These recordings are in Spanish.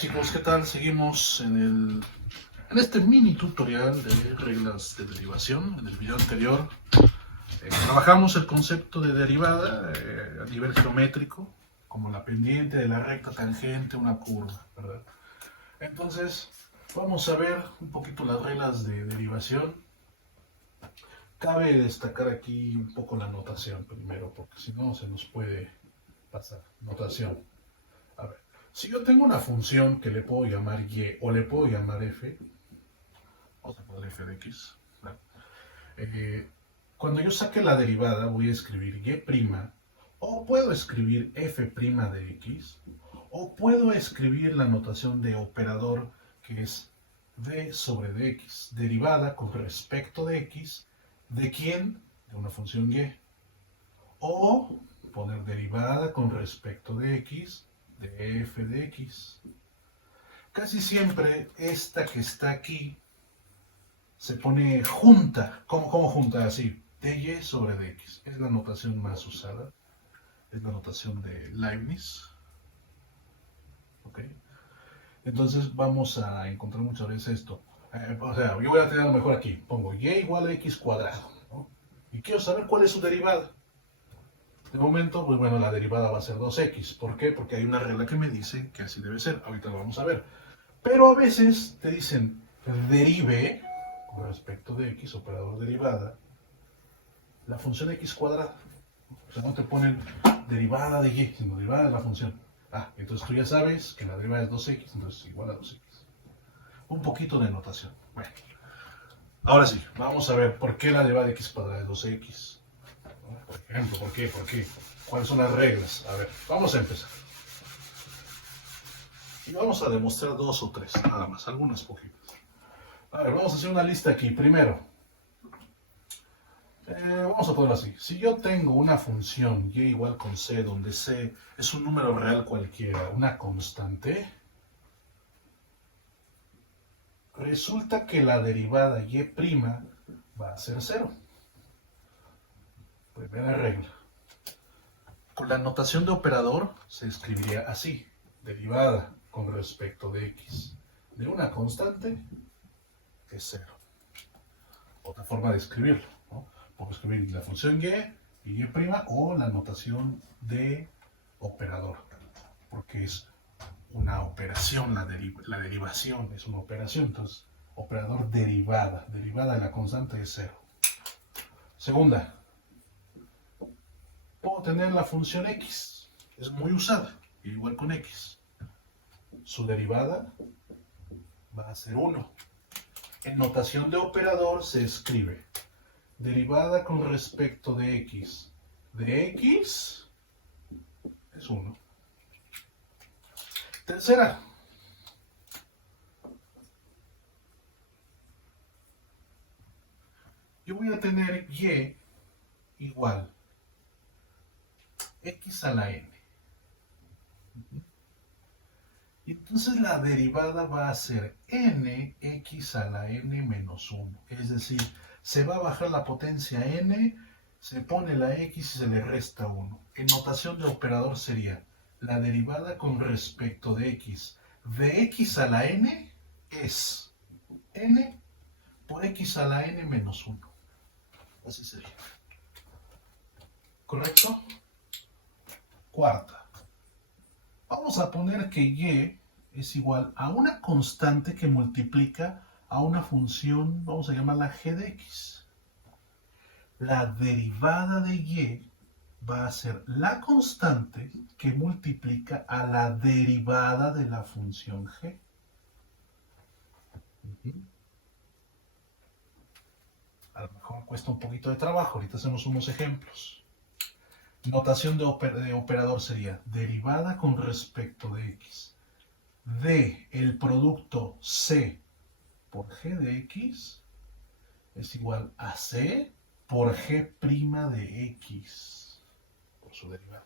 chicos, ¿qué tal? Seguimos en este mini tutorial de reglas de derivación. En el video anterior trabajamos el concepto de derivada a nivel geométrico, como la pendiente de la recta tangente una curva, ¿verdad? Entonces, vamos a ver un poquito las reglas de derivación. Cabe destacar aquí un poco la notación primero, porque si no se nos puede pasar. Notación. A ver, si yo tengo una función que le puedo llamar y o le puedo llamar f, vamos a poner f de x, ¿no? Cuando yo saque la derivada voy a escribir y', o puedo escribir f' de x, o puedo escribir la notación de operador que es d sobre dx, derivada con respecto de x, ¿de quién? De una función y. O poner derivada con respecto de x, de f de x. Casi siempre esta que está aquí se pone junta. ¿Cómo junta? Así, dy sobre dx. Es la notación más usada. Es la notación de Leibniz. ¿Ok? Entonces vamos a encontrar muchas veces esto. O sea, yo voy a tener lo mejor aquí. Pongo y igual a x cuadrado, ¿no? Y quiero saber cuál es su derivada. De momento, pues bueno, la derivada va a ser 2x. ¿Por qué? Porque hay una regla que me dice que así debe ser. Ahorita lo vamos a ver. Pero a veces te dicen derive, con respecto de x, operador derivada, la función x cuadrada. O sea, no te ponen derivada de y, sino derivada de la función. Entonces tú ya sabes que la derivada es 2x, entonces igual a 2x. Un poquito de notación. Bueno, ahora sí, vamos a ver por qué la derivada de x cuadrada es 2x. Por ejemplo, ¿por qué? ¿Cuáles son las reglas? A ver, vamos a empezar. Y vamos a demostrar 2 o 3, nada más, algunas poquitas. A ver, vamos a hacer una lista aquí. Primero, vamos a ponerlo así. Si yo tengo una función y igual con c, donde c es un número real cualquiera, una constante, resulta que la derivada y' va a ser 0. Primera regla. Con la notación de operador se escribiría así: derivada con respecto de x de una constante es 0. Otra forma de escribirlo, ¿no? Puedo escribir la función y o la notación de operador, porque es una operación, la derivación es una operación, entonces operador derivada de la constante es 0. Segunda, puedo tener la función x, es muy usada, igual con x. Su derivada va a ser 1. En notación de operador se escribe derivada con respecto de x es 1. Tercera, yo voy a tener y igual x a la n. Y entonces la derivada va a ser nx a la n menos 1. Es decir, se va a bajar la potencia n, se pone la x y se le resta 1. En notación de operador sería la derivada con respecto de x a la n es n por x a la n menos 1. Así sería. ¿Correcto? Cuarta. Vamos a poner que y es igual a una constante que multiplica a una función, vamos a llamarla g de x. La derivada de y va a ser la constante que multiplica a la derivada de la función g. A lo mejor cuesta un poquito de trabajo, ahorita hacemos unos ejemplos. Notación de operador sería derivada con respecto de x de el producto c por g de x es igual a c por g' de x por su derivada.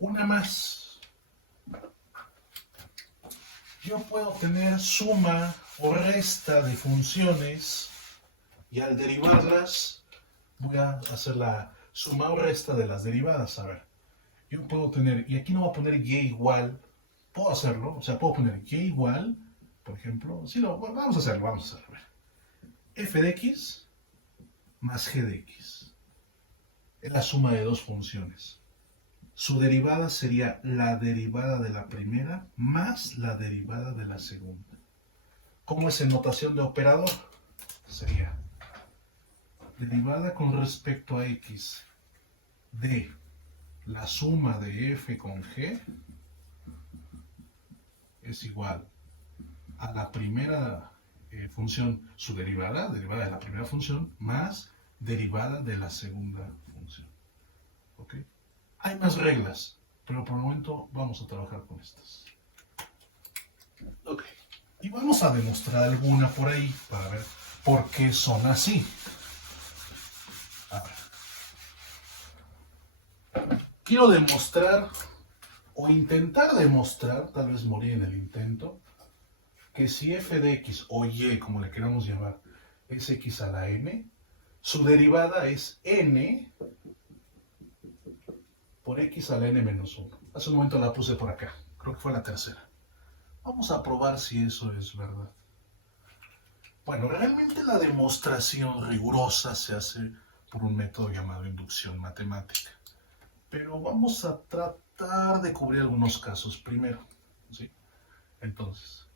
Una más. Yo puedo tener suma o resta de funciones y al derivarlas voy a hacer la suma o resta de las derivadas. A ver, yo puedo tener, y aquí no voy a poner y igual puedo hacerlo, o sea, puedo poner y igual, por ejemplo, sí, bueno, vamos a hacerlo, a ver. F de x más g de x es la suma de dos funciones. Su derivada sería la derivada de la primera más la derivada de la segunda. ¿Cómo es en notación de operador? Sería derivada con respecto a x de la suma de f con g es igual a la primera función, su derivada de la primera función, más derivada de la segunda función. ¿Ok? Hay más reglas, pero por el momento vamos a trabajar con estas. Ok. Y vamos a demostrar alguna por ahí para ver por qué son así. A ver. Quiero demostrar, o intentar demostrar, tal vez morir en el intento, que si f de x o y, como le queramos llamar, es x a la n, su derivada es n por x a la n menos 1. Hace un momento la puse por acá, creo que fue la tercera. Vamos a probar si eso es verdad. Bueno, realmente la demostración rigurosa se hace por un método llamado inducción matemática. Pero vamos a tratar de cubrir algunos casos primero, ¿sí? Entonces,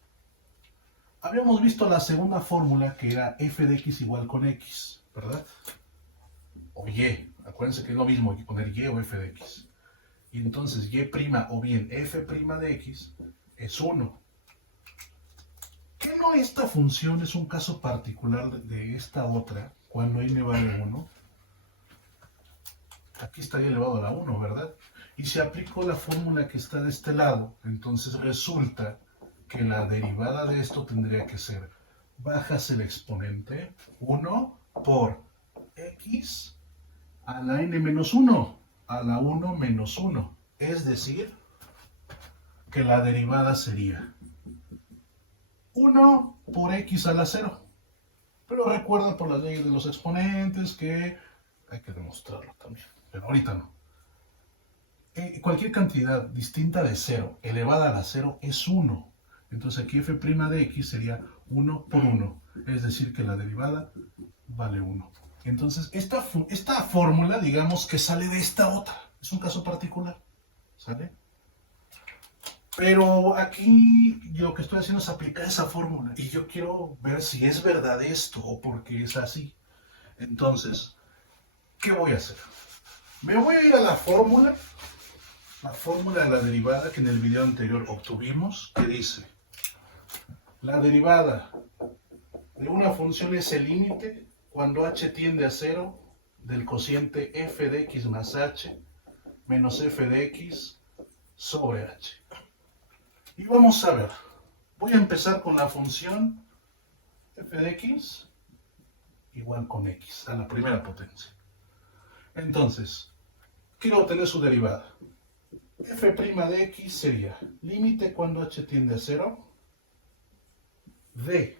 habíamos visto la segunda fórmula que era f de x igual con x, ¿verdad? O y, acuérdense que es lo mismo que poner y o f de x. Y entonces y' o bien f' de x es 1. ¿Qué no esta función es un caso particular de esta otra cuando n vale 1? Aquí estaría elevado a la 1, ¿verdad? Y si aplico la fórmula que está de este lado, entonces resulta que la derivada de esto tendría que ser, bajas el exponente 1 por x a la n menos 1, a la 1 menos 1. Es decir, que la derivada sería 1 por x a la 0. Pero recuerda por las leyes de los exponentes que hay que demostrarlo también. Pero ahorita no. Cualquier cantidad distinta de 0 elevada a la 0 es 1. Entonces aquí f' de x sería 1 por 1. Es decir, que la derivada vale 1. Entonces esta fórmula, digamos que sale de esta otra. Es un caso particular. ¿Sale? Pero aquí yo lo que estoy haciendo es aplicar esa fórmula. Y yo quiero ver si es verdad esto o por qué es así. Entonces, ¿qué voy a hacer? Me voy a ir a la fórmula de la derivada que en el video anterior obtuvimos, que dice, la derivada de una función es el límite cuando h tiende a 0 del cociente f de x más h menos f de x sobre h. Y vamos a ver, voy a empezar con la función f de x igual con x a la primera potencia. Entonces, quiero obtener su derivada. F' de x sería límite cuando h tiende a 0 de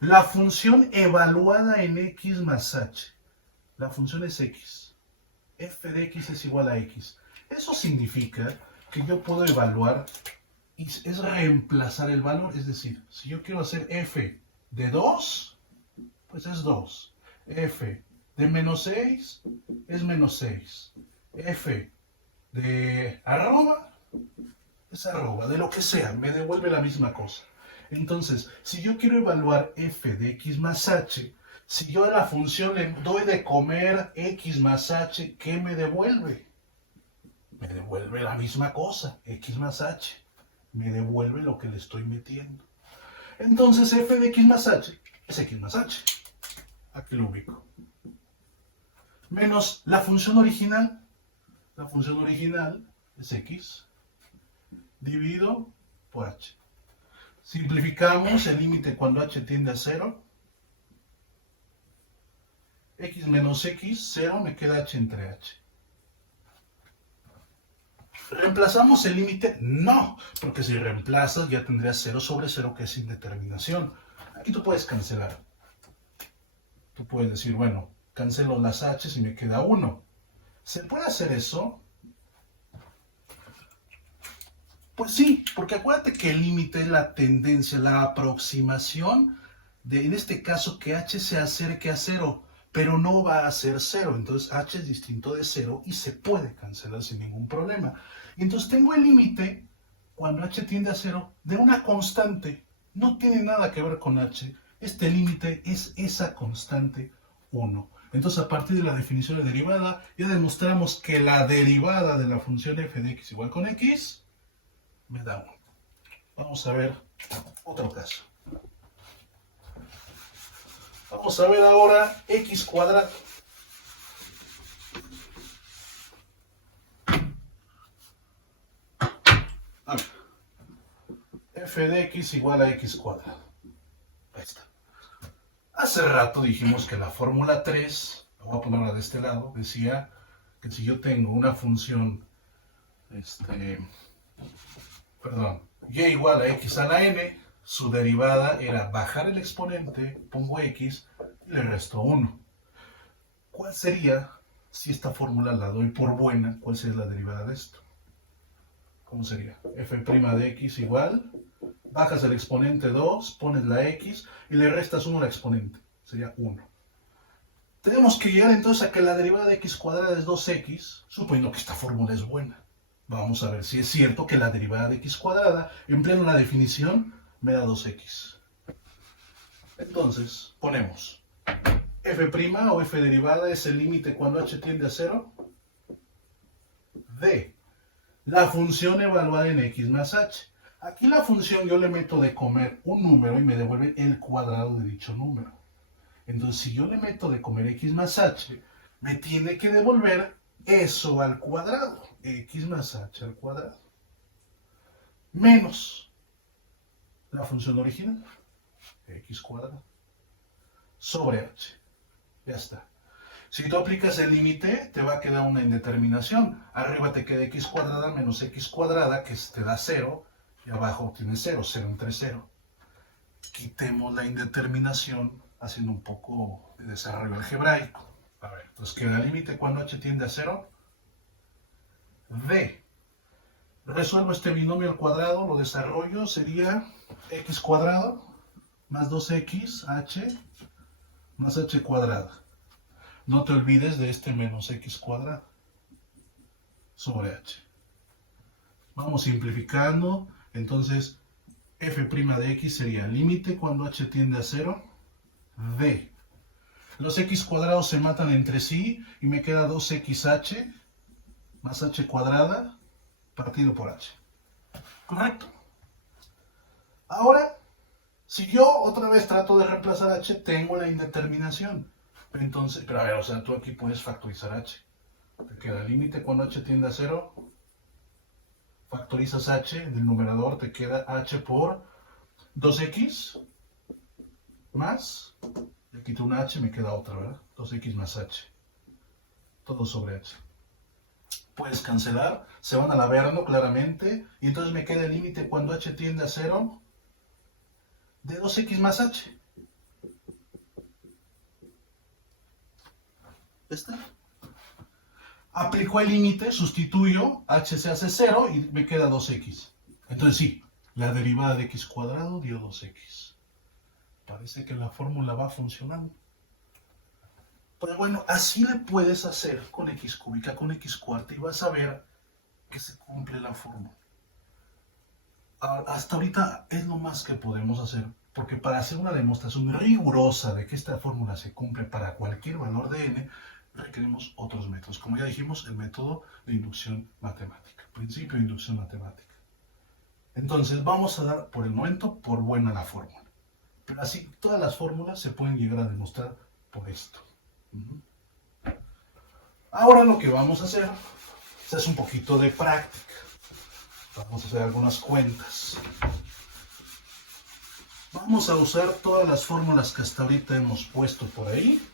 la función evaluada en x más h. La función es x. F de x es igual a x. Eso significa que yo puedo evaluar y es reemplazar el valor. Es decir, si yo quiero hacer f de 2, pues es 2. F de menos 6 es menos 6. F de arroba es arroba, de lo que sea, me devuelve la misma cosa. Entonces, si yo quiero evaluar f de x más h, si yo a la función le doy de comer x más h, ¿qué me devuelve? Me devuelve la misma cosa, x más h. Me devuelve lo que le estoy metiendo. Entonces, f de x más h es x más h. Aquí lo ubico. Menos la función original. La función original es x dividido por h. Simplificamos el límite cuando h tiende a 0. X menos x, 0, me queda h entre h. ¿Reemplazamos el límite? No, porque si reemplazas ya tendrías 0 sobre 0, que es indeterminación. Aquí tú puedes cancelar. Tú puedes decir, bueno, cancelo las h y me queda 1. ¿Se puede hacer eso? Pues sí, porque acuérdate que el límite es la tendencia, la aproximación de, en este caso, que h se acerque a cero, pero no va a ser cero. Entonces h es distinto de cero y se puede cancelar sin ningún problema. Entonces tengo el límite, cuando h tiende a cero, de una constante. No tiene nada que ver con h. Este límite es esa constante 1. Entonces, a partir de la definición de derivada, ya demostramos que la derivada de la función f de x igual con x me da 1. Vamos a ver otro caso. Vamos a ver ahora x cuadrado. A ver, f de x igual a x cuadrado. Ahí está. Hace rato dijimos que la fórmula 3, la voy a ponerla de este lado, decía que si yo tengo una función, y igual a x a la n, su derivada era bajar el exponente, pongo x y le resto 1. ¿Cuál sería, si esta fórmula la doy por buena, cuál sería la derivada de esto? ¿Cómo sería? F' de x igual, bajas el exponente 2, pones la x y le restas 1 al exponente. Sería 1. Tenemos que llegar entonces a que la derivada de x cuadrada es 2x, suponiendo que esta fórmula es buena. Vamos a ver si es cierto que la derivada de x cuadrada, empleando la definición, me da 2x. Entonces, ponemos f' o f derivada es el límite cuando h tiende a 0 de la función evaluada en x más h. Aquí la función yo le meto de comer un número y me devuelve el cuadrado de dicho número. Entonces, si yo le meto de comer x más h, me tiene que devolver eso al cuadrado, x más h al cuadrado, menos la función original, x cuadrado, sobre h. Ya está. Si tú aplicas el límite, te va a quedar una indeterminación. Arriba te queda x cuadrada menos x cuadrada, que te da 0, y abajo tienes 0, 0 entre 0. Quitemos la indeterminación haciendo un poco de desarrollo algebraico. A ver, entonces queda límite cuando h tiende a 0 de, resuelvo este binomio al cuadrado, lo desarrollo, sería x cuadrado más 2x h más h cuadrada. No te olvides de este menos x cuadrado sobre h. Vamos simplificando, entonces f' de x sería límite cuando h tiende a 0 de, los x cuadrados se matan entre sí y me queda 2xh más h cuadrada partido por h. ¿Correcto? Ahora, si yo otra vez trato de reemplazar h, tengo la indeterminación. Entonces, pero a ver, o sea, tú aquí puedes factorizar h. Te queda límite cuando h tiende a 0. Factorizas h, del numerador te queda h por 2x más, le quito una h, me queda otra, ¿verdad? 2x más h. Todo sobre h. Puedes cancelar, se van al averno claramente, y entonces me queda el límite cuando h tiende a 0 de 2x más h. ¿Está? Aplico el límite, sustituyo, h se hace 0 y me queda 2x. Entonces sí, la derivada de x cuadrado dio 2x. Parece que la fórmula va funcionando. Pero bueno, así le puedes hacer con x cúbica, con x cuarta, y vas a ver que se cumple la fórmula. Hasta ahorita es lo más que podemos hacer, porque para hacer una demostración rigurosa de que esta fórmula se cumple para cualquier valor de n, requerimos otros métodos. Como ya dijimos, el método de inducción matemática, principio de inducción matemática. Entonces vamos a dar por el momento por buena la fórmula. Pero así todas las fórmulas se pueden llegar a demostrar por esto. Ahora lo que vamos a hacer es un poquito de práctica. Vamos a hacer algunas cuentas. Vamos a usar todas las fórmulas que hasta ahorita hemos puesto por ahí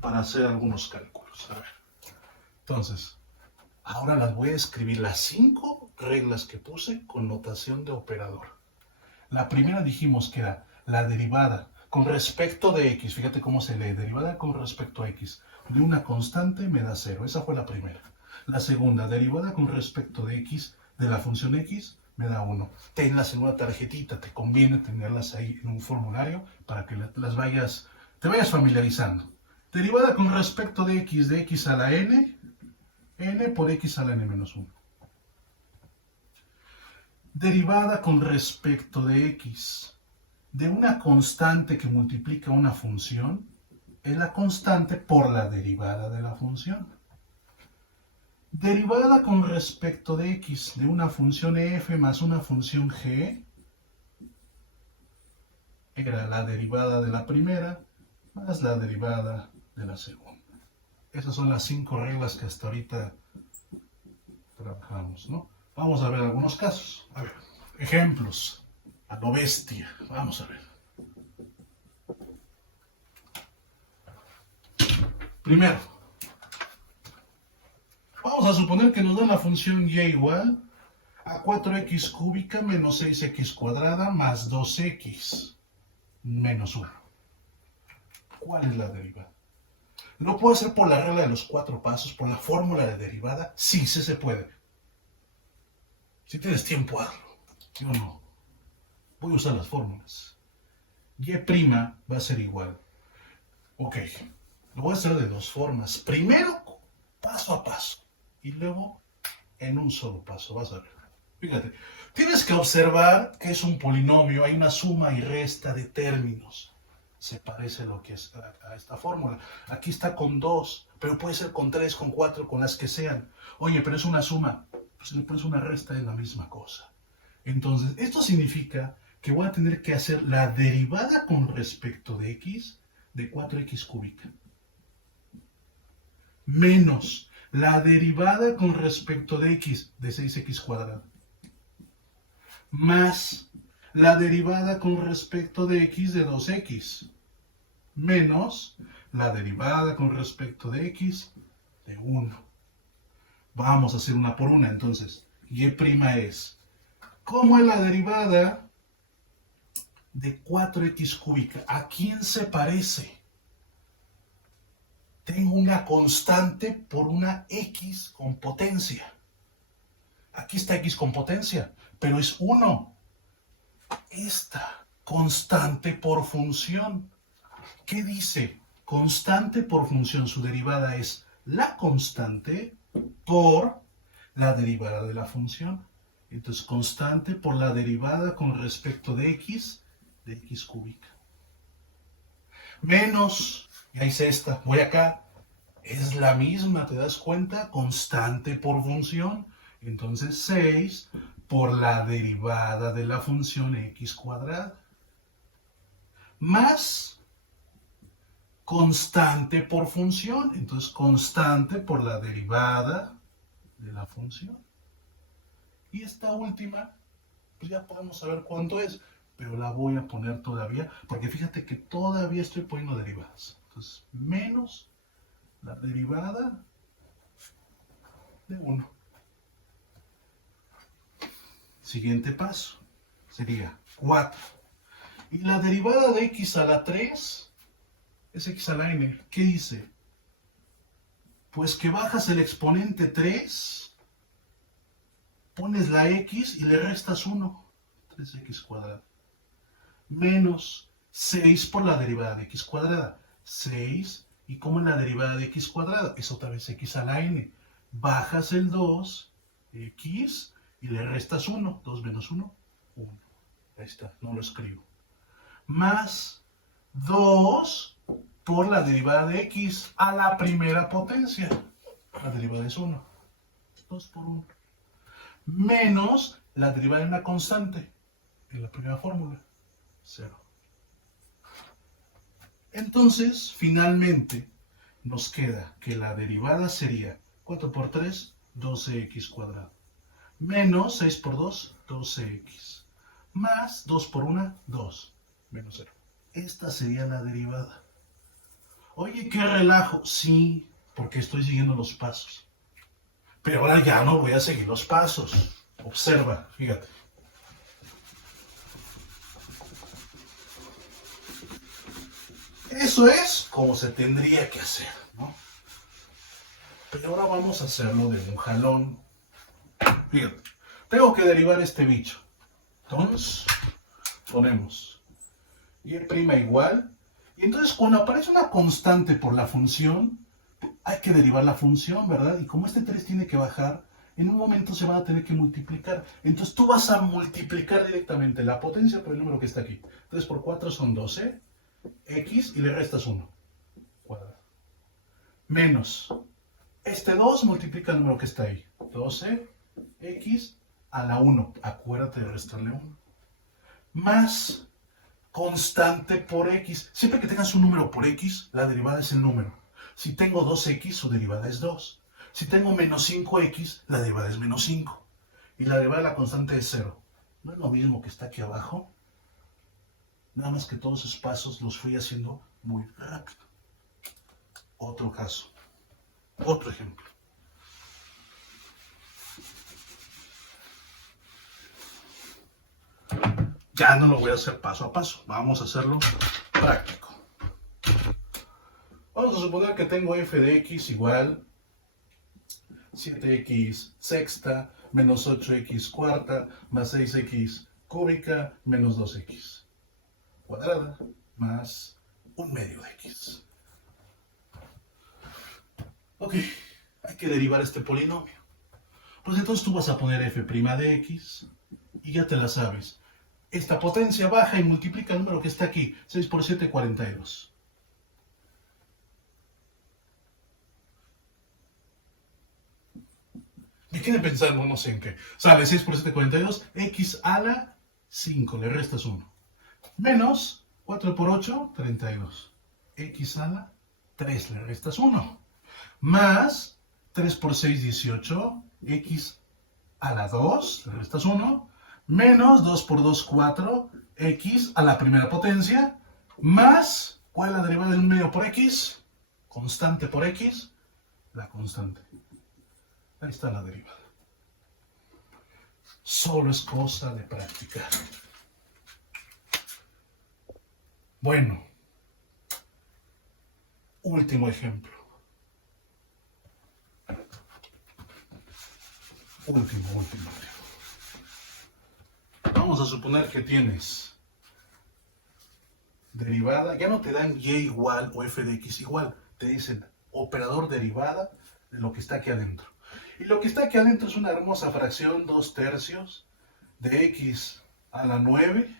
para hacer algunos cálculos. A ver. Entonces, ahora las voy a escribir las 5 reglas que puse con notación de operador. La primera dijimos que era la derivada con respecto de x. Fíjate cómo se lee. Derivada con respecto a x de una constante me da 0. Esa fue la primera. La segunda, derivada con respecto de x de la función x, me da 1. Tenlas en una tarjetita, te conviene tenerlas ahí en un formulario para que te vayas familiarizando. Derivada con respecto de x a la n, n por x a la n menos 1. Derivada con respecto de x de una constante que multiplica una función, es la constante por la derivada de la función. Derivada con respecto de x de una función f más una función g, era la derivada de la primera más la derivada de la segunda. Esas son las 5 reglas que hasta ahorita trabajamos, ¿no? Vamos a ver algunos casos. A ver, ejemplos. A lo bestia. Vamos a ver. Primero, vamos a suponer que nos da la función y igual a 4x cúbica menos 6x cuadrada más 2x menos 1. ¿Cuál es la derivada? ¿Lo puedo hacer por la regla de los 4 pasos, por la fórmula de derivada? Sí, sí se puede. Si tienes tiempo, hazlo. Yo no. Voy a usar las fórmulas. Y' va a ser igual. Ok, lo voy a hacer de dos formas. Primero, paso a paso. Y luego, en un solo paso. Vas a ver. Fíjate, tienes que observar que es un polinomio. Hay una suma y resta de términos. Se parece lo que es a esta fórmula. Aquí está con 2, pero puede ser con 3, con 4, con las que sean. Oye, pero es una suma. Pues si le pones una resta es la misma cosa. Entonces, esto significa que voy a tener que hacer la derivada con respecto de x de 4x cúbica. Menos la derivada con respecto de x de 6x cuadrada. Más la derivada con respecto de x de 2x. Menos la derivada con respecto de x de 1. Vamos a hacer una por una, entonces. Y' es, ¿cómo es la derivada de 4x cúbica? ¿A quién se parece? Tengo una constante por una x con potencia. Aquí está x con potencia, pero es 1. Esta constante por función. ¿Qué dice? Constante por función. Su derivada es la constante por la derivada de la función. Entonces, constante por la derivada con respecto de x cúbica. Menos, ya hice esta, voy acá, es la misma, ¿te das cuenta? Constante por función. Entonces, 6 por la derivada de la función x cuadrada. Más constante por función. Entonces, constante por la derivada de la función. Y esta última, pues ya podemos saber cuánto es, pero la voy a poner todavía, porque fíjate que todavía estoy poniendo derivadas. Entonces, menos la derivada de 1. Siguiente paso sería 4. Y la derivada de x a la 3 es x a la n. ¿Qué dice? Pues que bajas el exponente 3, pones la x y le restas 1. 3x cuadrado. Menos 6 por la derivada de x cuadrada. 6. ¿Y cómo es la derivada de x cuadrada? Es otra vez x a la n. Bajas el 2, x, y le restas 1. 2 menos 1, 1. Ahí está, no lo escribo. Más 2 por la derivada de x a la primera potencia. La derivada es 1. 2 por 1. Menos la derivada de una constante. En la primera fórmula, 0. Entonces, finalmente, nos queda que la derivada sería 4 por 3, 12x cuadrado. Menos 6 por 2, 12x. Más 2 por 1, 2. Menos 0. Esta sería la derivada. Oye, qué relajo. Sí, porque estoy siguiendo los pasos. Pero ahora ya no voy a seguir los pasos. Observa, fíjate. Eso es como se tendría que hacer, ¿no? Pero ahora vamos a hacerlo de un jalón. Fíjate, tengo que derivar este bicho. Entonces, ponemos y' igual. Y entonces cuando aparece una constante por la función, hay que derivar la función, ¿verdad? Y como este 3 tiene que bajar, en un momento se van a tener que multiplicar. Entonces tú vas a multiplicar directamente la potencia por el número que está aquí. 3 por 4 son 12, x y le restas 1, cuadrado. Menos, este 2 multiplica el número que está ahí. 12, x a la 1. Acuérdate de restarle 1. Más constante por x. Siempre que tengas un número por x, la derivada es el número. Si tengo 2x, su derivada es 2. Si tengo menos 5x, la derivada es menos 5. Y la derivada de la constante es 0. ¿No es lo mismo que está aquí abajo? Nada más que todos esos pasos los fui haciendo muy rápido. Otro caso. Otro ejemplo. Ya no lo voy a hacer paso a paso. Vamos a hacerlo práctico. Vamos a suponer que tengo f de x igual 7x sexta menos 8x cuarta más 6x cúbica menos 2x cuadrada más 1/2 de x. Ok, hay que derivar este polinomio. Pues entonces tú vas a poner f' de x y ya te la sabes. Esta potencia baja y multiplica el número que está aquí. 6 por 7, 42. Y quieren pensar, no sé en qué. Sale 6 por 7, 42. X a la 5, le restas 1. Menos 4 por 8, 32. X a la 3, le restas 1. Más 3 por 6, 18. X a la 2, le restas 1. Menos 2 por 2, 4. X a la primera potencia. Más, ¿cuál es la derivada de 1/2 por x? Constante por x. La constante. Ahí está la derivada. Solo es cosa de practicar. Bueno, último ejemplo. Último. Vamos a suponer que tienes derivada. Ya no te dan y igual o f de x igual. Te dicen operador derivada de lo que está aquí adentro. Y lo que está aquí adentro es una hermosa fracción, 2/3 de x a la 9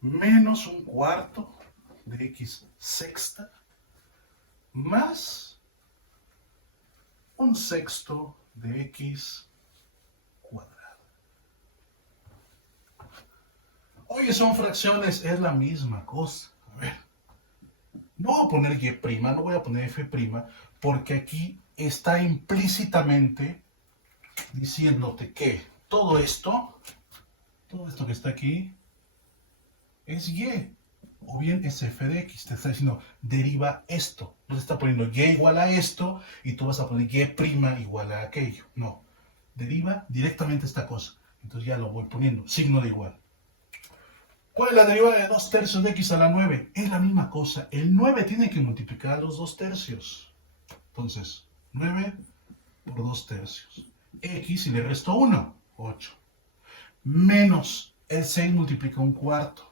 menos 1/4 de x sexta más 1/6 de x cuadrada. Oye, son fracciones, es la misma cosa. A ver, no voy a poner y', no voy a poner f', porque aquí está implícitamente diciéndote que todo esto que está aquí, es y, o bien es f de x. Te está diciendo, deriva esto. No te está poniendo y igual a esto, y tú vas a poner y' igual a aquello. No, deriva directamente esta cosa. Entonces ya lo voy poniendo, signo de igual. ¿Cuál es la derivada de 2/3 de x a la 9? Es la misma cosa. El 9 tiene que multiplicar a los 2/3. Entonces, 9 por 2/3. X y le resto 1, 8. Menos el 6 multiplica 1/4.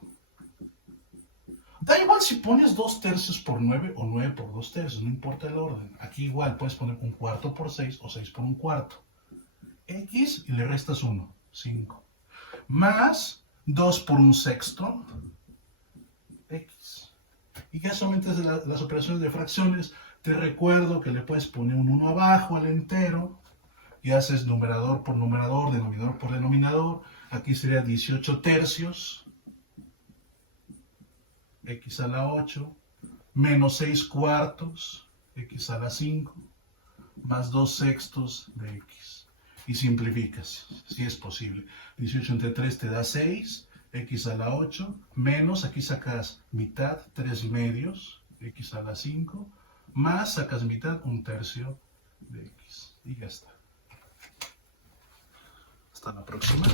Da igual si pones 2/3 por 9 o 9 por 2/3, no importa el orden. Aquí igual puedes poner 1/4 por 6 o 6 por 1/4. X y le restas 1, 5. Más 2 por 1/6 x. Y ya solamente es de las operaciones de fracciones. Te recuerdo que le puedes poner un 1 abajo al entero y haces numerador por numerador, denominador por denominador. Aquí sería 18/3 x a la 8 menos 6/4 x a la 5 más 2/6 de x. Y simplificas, si es posible. 18 entre 3 te da 6, x a la 8, menos, aquí sacas mitad, 3/2, x a la 5, más sacas mitad, 1/3 de x. Y ya está. Hasta la próxima.